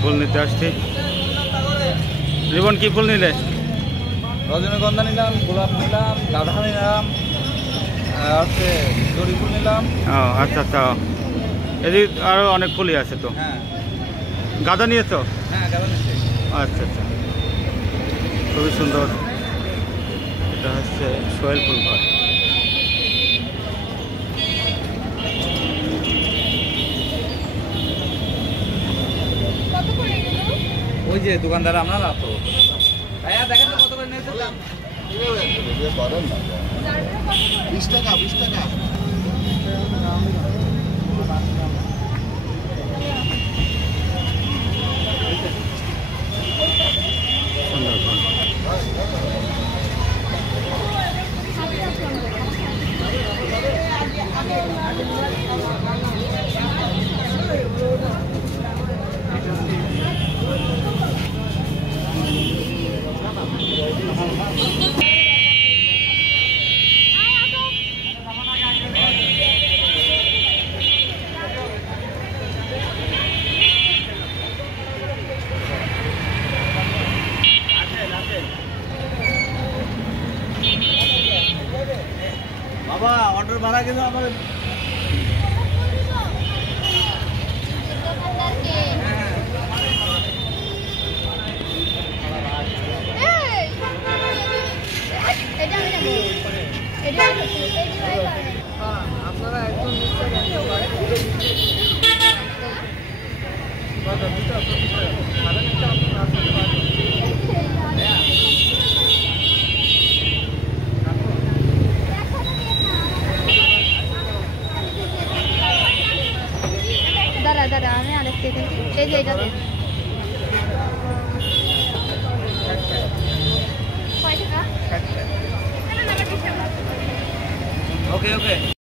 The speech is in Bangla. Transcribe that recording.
ফুল নিতে আসছি। রিবন কি ফুল নিলে? রজনীগন্ধা নিলাম, গোলাপ নিলাম, গাঁদা নিলাম, হচ্ছে জড়ি ফুল নিলাম। ও আচ্ছা আচ্ছা, এদিক আরও অনেক ফুলই আছে তো। হ্যাঁ, গাঁদা নিয়েছো? হ্যাঁ গাঁদা নিচ্ছি। আচ্ছা আচ্ছা, খুবই সুন্দর। এটা হচ্ছে সোহেল ফুল ঘর। ওই যে দোকানদার আমরা না তো ভাইয়া দেখেন তো কত করে নিয়েছে দাম। 20 টাকা 20 টাকা। সুন্দর ফুল। বাবা অর্ডার ভাড়া কিন্তু আমার আপনারা একদম দাঁড়া দাঁড়া, আমি আরেকটা এই যে এটা ওকে ওকে।